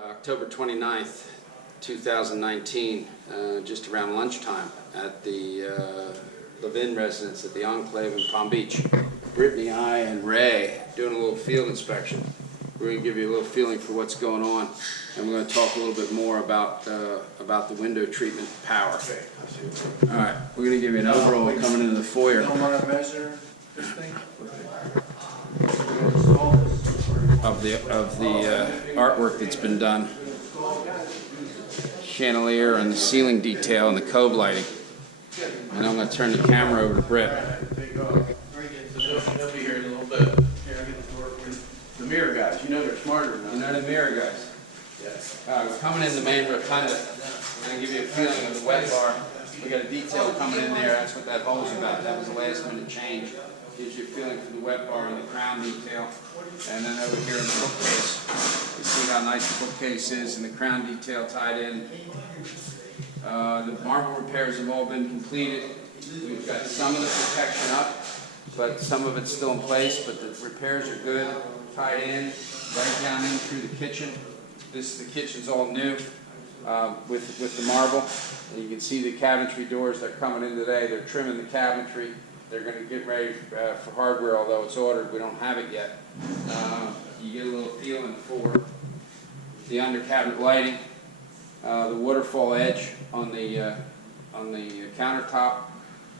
October 29th, 2019, just around lunchtime at the Levin residence at the Enclave in Palm Beach. Brittany, I, and Ray doing a little field inspection. We're going to give you a little feeling for what's going on, and we're going to talk a little bit more about the window treatment power. All right, we're going to give you an overall coming into the foyer. Don't want to measure this thing? Of the artwork that's been done, chandelier and the ceiling detail and the cove lighting. And I'm going to turn the camera over to Brett. They'll be here in a little bit. Here, I'll get the door with the mirror guys. You know they're smarter than us. You know the mirror guys. Yes. We're coming in the main room, kind of. We're going to give you a feeling of the wet bar. We got a detail coming in there. That's what that hole's about. That was a last minute change. Gives you a feeling for the wet bar and the crown detail. And then over here in the bookcase, you see how nice the bookcase is and the crown detail tied in. The marble repairs have all been completed. We've got some of the protection up, but some of it's still in place, but the repairs are good, tied in, right down in through the kitchen. The kitchen's all new with the marble. And you can see the cabinetry doors that are coming in today. They're trimming the cabinetry. They're going to get ready for hardware, although it's ordered. We don't have it yet. You get a little feeling for the under cabinet lighting, the waterfall edge on the countertop,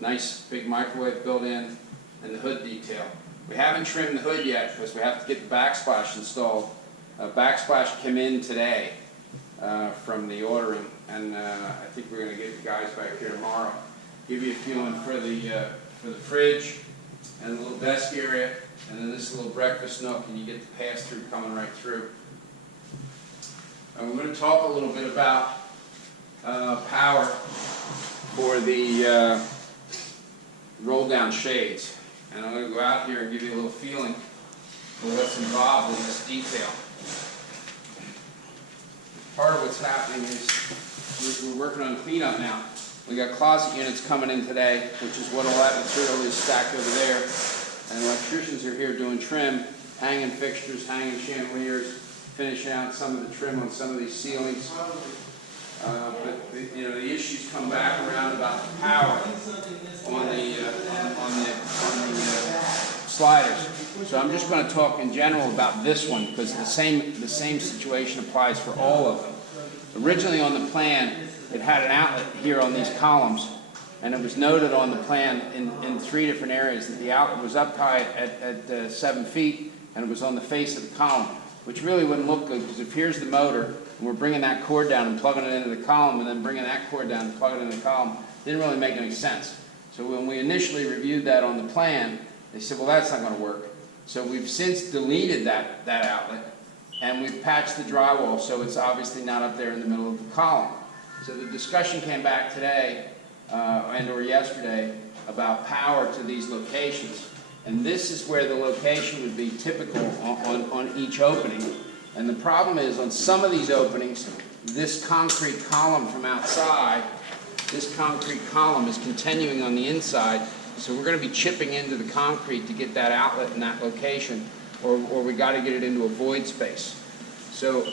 nice big microwave built in, and the hood detail. We haven't trimmed the hood yet because we have to get the backsplash installed. Backsplash came in today from the ordering, and I think we're going to get the guys back here tomorrow. Give you a feeling for the fridge and the little desk area, and then this little breakfast nook, and you get the pass-through coming right through. And we're going to talk a little bit about power for the roll-down shades. And I'm going to go out here and give you a little feeling for what's involved in this detail. Part of what's happening is we're working on cleanup now. We got closet units coming in today, which is what all that material is stacked over there. And electricians are here doing trim, hanging fixtures, hanging chandeliers, finishing out some of the trim on some of these ceilings. But the issues come back around about the power on the sliders. So I'm just going to talk in general about this one because the same situation applies for all of them. Originally on the plan, it had an outlet here on these columns, and it was noted on the plan in 3 different areas that the outlet was up high at 7 feet, and it was on the face of the column, which really wouldn't look good because if here's the motor, and we're bringing that cord down and plugging it into the column, and then bringing that cord down and plugging it into the column, didn't really make any sense. So when we initially reviewed that on the plan, they said, well, that's not going to work. So we've since deleted that outlet, and we've patched the drywall, so it's obviously not up there in the middle of the column. So the discussion came back today or yesterday about power to these locations. And this is where the location would be typical on each opening. And the problem is on some of these openings, this concrete column from outside, this concrete column is continuing on the inside. So we're going to be chipping into the concrete to get that outlet in that location, or we got to get it into a void space. So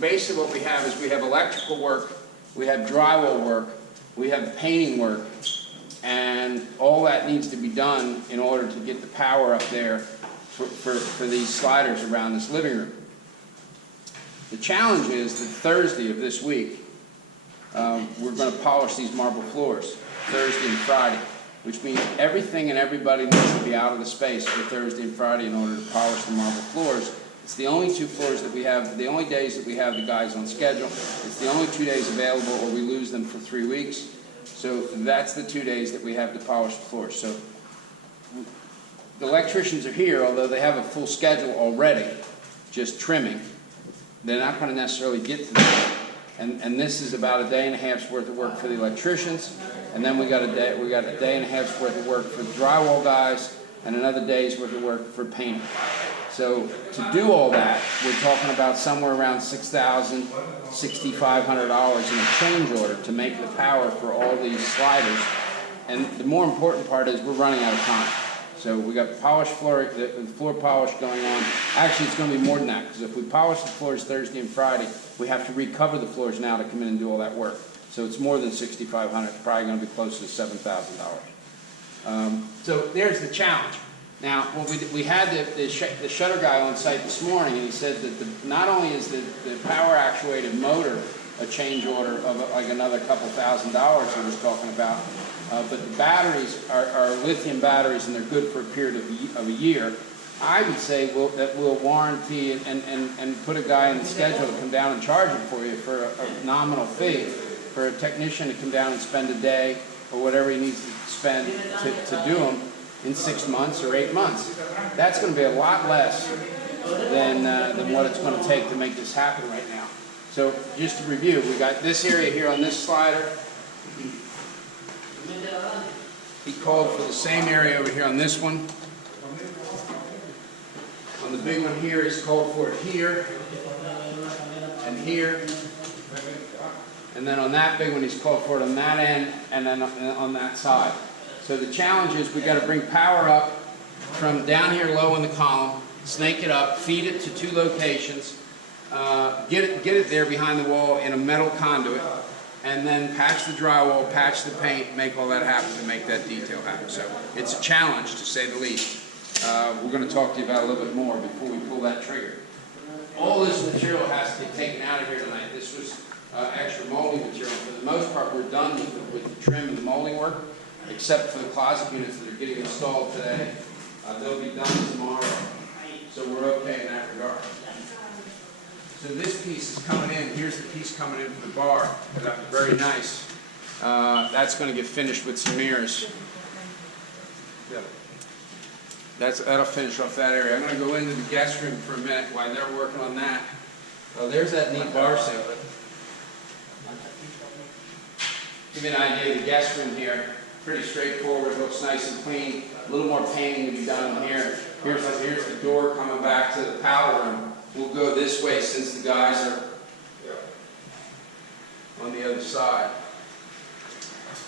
basically what we have is we have electrical work, we have drywall work, we have painting work, and all that needs to be done in order to get the power up there for these sliders around this living room. The challenge is that Thursday of this week, we're going to polish these marble floors, Thursday and Friday, which means everything and everybody needs to be out of the space for Thursday and Friday in order to polish the marble floors. It's the only 2 floors that we have, the only days that we have the guys on schedule. It's the only 2 days available, or we lose them for 3 weeks. So that's the 2 days that we have to polish the floors. So the electricians are here, although they have a full schedule already, just trimming. They're not going to necessarily get to that. And this is about a day and a half's worth of work for the electricians, and then we got a day and a half's worth of work for the drywall guys, and another day's worth of work for painting. So to do all that, we're talking about somewhere around $6,000, $6,500 in a change order to make the power for all these sliders. And the more important part is we're running out of time. So we got polish floor, the floor polish going on. Actually, it's going to be more than that, because if we polish the floors Thursday and Friday, we have to recover the floors now to come in and do all that work. So it's more than $6,500. It's probably going to be close to $7,000. So there's the challenge. Now, when we had the shutter guy on site this morning, and he said that not only is the power actuated motor a change order of like another couple $1,000 he was talking about, but the batteries are lithium batteries, and they're good for a period of a year. I would say that we'll warranty and put a guy in the schedule to come down and charge it for you for a nominal fee for a technician to come down and spend a day or whatever he needs to spend to do them in 6 months or 8 months. That's going to be a lot less than what it's going to take to make this happen right now. So just to review, we got this area here on this slider. He called for the same area over here on this one. On the big one here, he's called for it here and here. And then on that big one, he's called for it on that end and then on that side. So the challenge is we've got to bring power up from down here low in the column, snake it up, feed it to 2 locations, get it there behind the wall in a metal conduit, and then patch the drywall, patch the paint, make all that happen to make that detail happen. So it's a challenge, to say the least. We're going to talk to you about it a little bit more before we pull that trigger. All this material has to be taken out of here tonight. This was extra molding material. For the most part, we're done with the trim and the molding work, except for the closet units that are getting installed today. They'll be done tomorrow. So we're okay in that regard. So this piece is coming in. Here's the piece coming in for the bar. That's very nice. That's going to get finished with some mirrors. That'll finish off that area. I'm going to go into the guest room for a minute while they're working on that. Oh, there's that neat bar sink. Give you an idea of the guest room here. Pretty straightforward. Looks nice and clean. A little more painting to be done in here. Here's the door coming back to the powder room. We'll go this way since the guys are on the other side.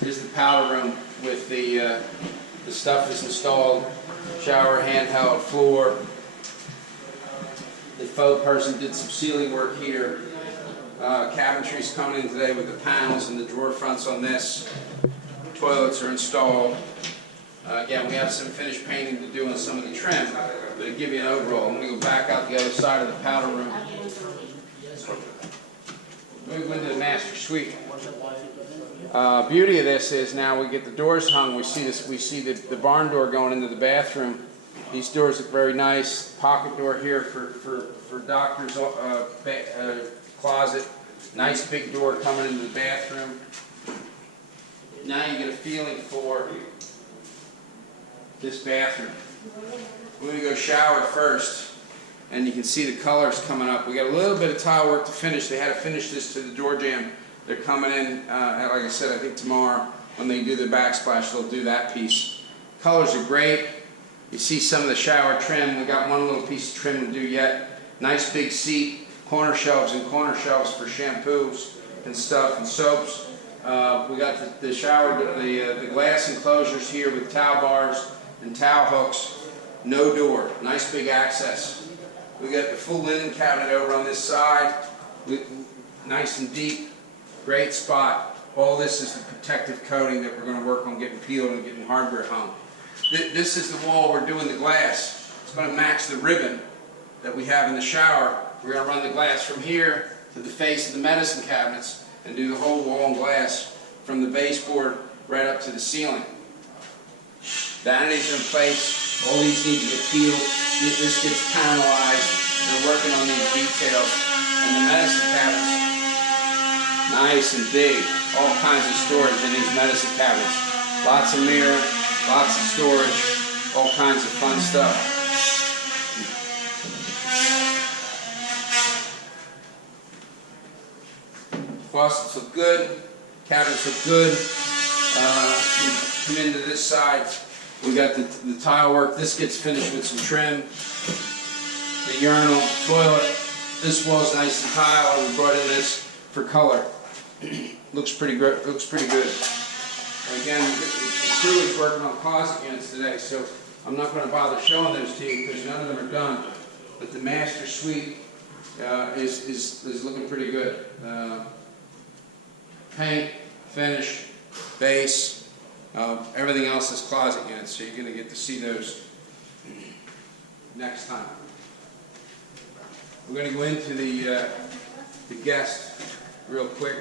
Here's the powder room with the stuff is installed. Shower, handheld, floor. The faux person did some ceiling work here. Cabinetry's coming in today with the panels and the drawer fronts on this. Toilets are installed. Again, we have some finished painting to do on some of the trim, but to give you an overall, I'm going to go back out the other side of the powder room. Move into the master suite. Beauty of this is now we get the doors hung. We see the barn door going into the bathroom. These doors look very nice. Pocket door here for doctor's closet. Nice big door coming into the bathroom. Now you get a feeling for this bathroom. We're going to go shower first, and you can see the colors coming up. We got a little bit of tile work to finish. They had to finish this to the door jamb. They're coming in, like I said, I think tomorrow when they do the backsplash, they'll do that piece. Colors are great. You see some of the shower trim. We got one little piece of trim to do yet. Nice big seat, corner shelves and corner shelves for shampoos and stuff and soaps. We got the shower, the glass enclosures here with towel bars and towel hooks. No door. Nice big access. We got the full linen cabinet over on this side. Nice and deep. Great spot. All this is the protective coating that we're going to work on getting peeled and getting hardware hung. This is the wall we're doing the glass. It's going to match the ribbon that we have in the shower. We're going to run the glass from here to the face of the medicine cabinets and do the whole wall in glass from the baseboard right up to the ceiling. Vanities are in place. All these need to get peeled. This gets panelized. They're working on these details. And the medicine cabinets, nice and big. All kinds of storage in these medicine cabinets. Lots of mirror, lots of storage, all kinds of fun stuff. Faucets look good. Cabinets look good. Come into this side. We got the tile work. This gets finished with some trim. The urinal, toilet. This wall's nice and tile. We brought in this for color. Looks pretty good. Looks pretty good. Again, the crew is working on closet units today, so I'm not going to bother showing those to you because none of them are done. But the master suite is looking pretty good. Paint, finish, base, everything else is closet units, so you're going to get to see those next time. We're going to go into the guest real quick.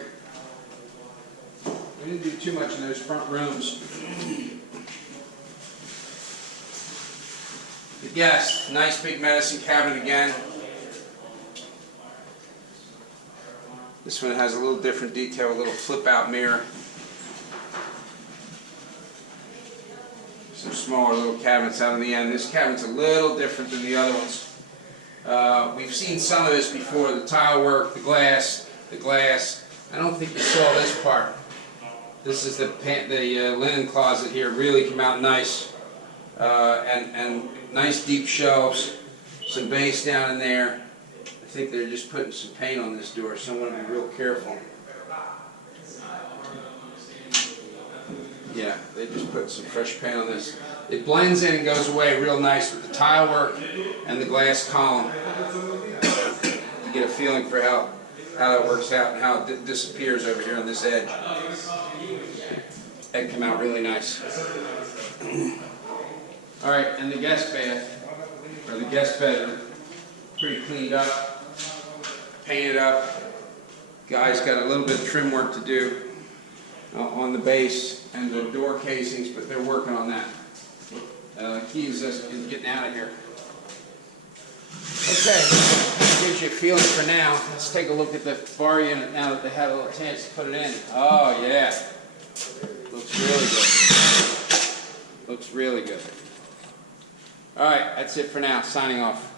We didn't do too much in those front rooms. The guest, nice big medicine cabinet again. This one has a little different detail, a little flip-out mirror. Some smaller little cabinets out on the end. This cabinet's a little different than the other ones. We've seen some of this before, the tile work, the glass. I don't think you saw this part. This is the linen closet here, really came out nice. And nice deep shelves, some base down in there. I think they're just putting some paint on this door, so I want to be real careful. Yeah, they just put some fresh paint on this. It blends in and goes away real nice with the tile work and the glass column. You get a feeling for how that works out and how it disappears over here on this edge. That came out really nice. All right, and the guest bath, or the guest bedroom, pretty cleaned up, painted up. Guys got a little bit of trim work to do on the base and the door casings, but they're working on that. Key is getting out of here. Okay, that gives you a feeling for now. Let's take a look at the bar unit now that they had a little chance to put it in. Oh yeah, looks really good. Looks really good. All right, that's it for now. Signing off.